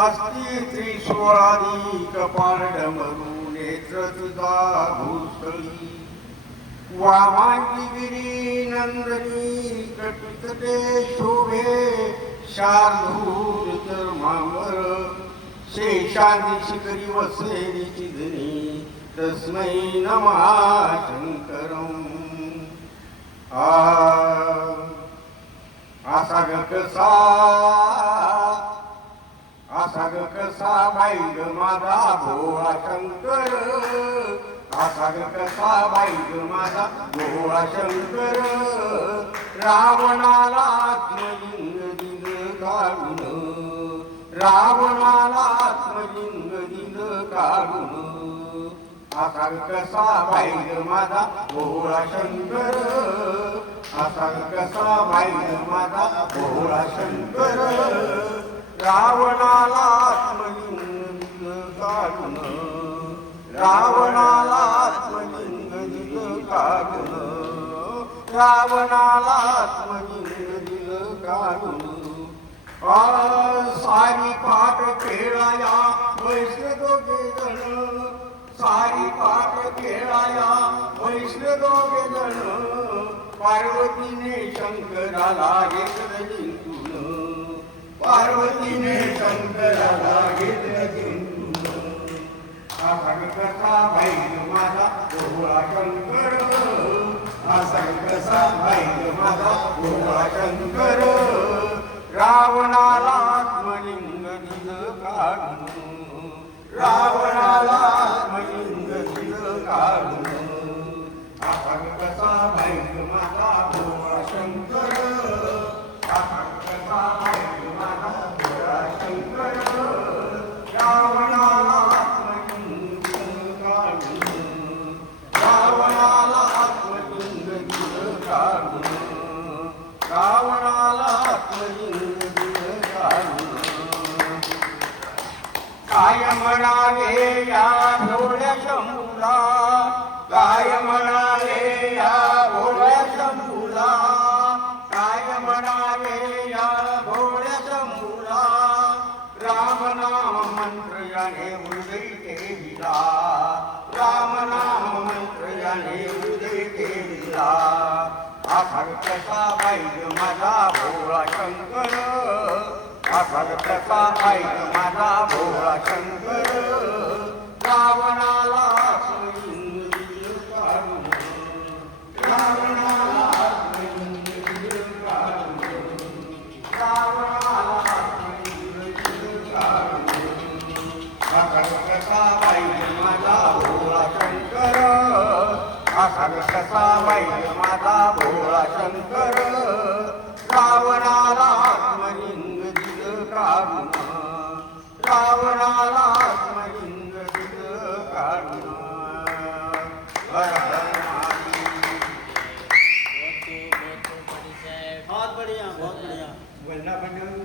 अस्ति त्रिशूळाधिक पांडमरू नेत्र तुझा भूस्थळी वामांगिरी नंदनी कटुतटे शोभे शार्दूल तर मांबर शेषांती शिखरी वसे निचिधनी तस्मै नमः शंकरम् असा ग कसा बाई ग माझा भोळा शंकर असा ग कसा बाई ग माझा भोळा शंकर रावणाला आत्मलिंग दिलं काढून रावणाला आत्मलिंग दिलं काढून असा ग कसा बाई ग माझा भोळा शंकर असा ग कसा बाई ग माझा भोळा शंकर रावणाला आत्मलिंग दिलं काढून रावणाला आत्मलिंग दिलं काढून रावणाला आत्मलिंग दिलं काढून सारी पाठ खेळाया वैष्ण दोघे जण सारी पाठ खेळाया वैष्ण दोघे जण पार्वतीने शंकराला घेतलं जिंकून पार्वतीने शंकराला घेतलं जिंकून असा कसा बाई माझा भोळा शंकर असा कसा बाई माझा भोळा शंकर रावणाला आत्मलिंग दिलं काढून रावणाला आत्मलिंग दिलं काढून असा कसा बाई माझा भोळा शंकर असा कसा बाई माझा भोळा शंकर रावणाला आत्मलिंग दिलं काढून रावणाला आत्मलिंग दिलं काढून रावणाला आत्मलिंग दिलं काढून काय म्हणाले या भोळ्या शंभूला काय म्हणाले या भोळ्या शंभूला काय म्हणाले या भोळ्या शंभूला राम नाम मंत्र याने हृदय केला राम नाम मंत्र याने हृदय केला असा कसा बाई माझा भोळा शंकर असा कसा बाई माझा भोळा शंकर रावणाला आत्मलिंग दिलं काढून रावणाला आत्मलिंग दिलं काढून रावणाला आत्मलिंग दिलं काढून असा कसा बाई माझा भोळा शंकर असा कसा बाई माझा भोळा शंकर रावणाला आत्मलिंग दिलं काढून रावणाला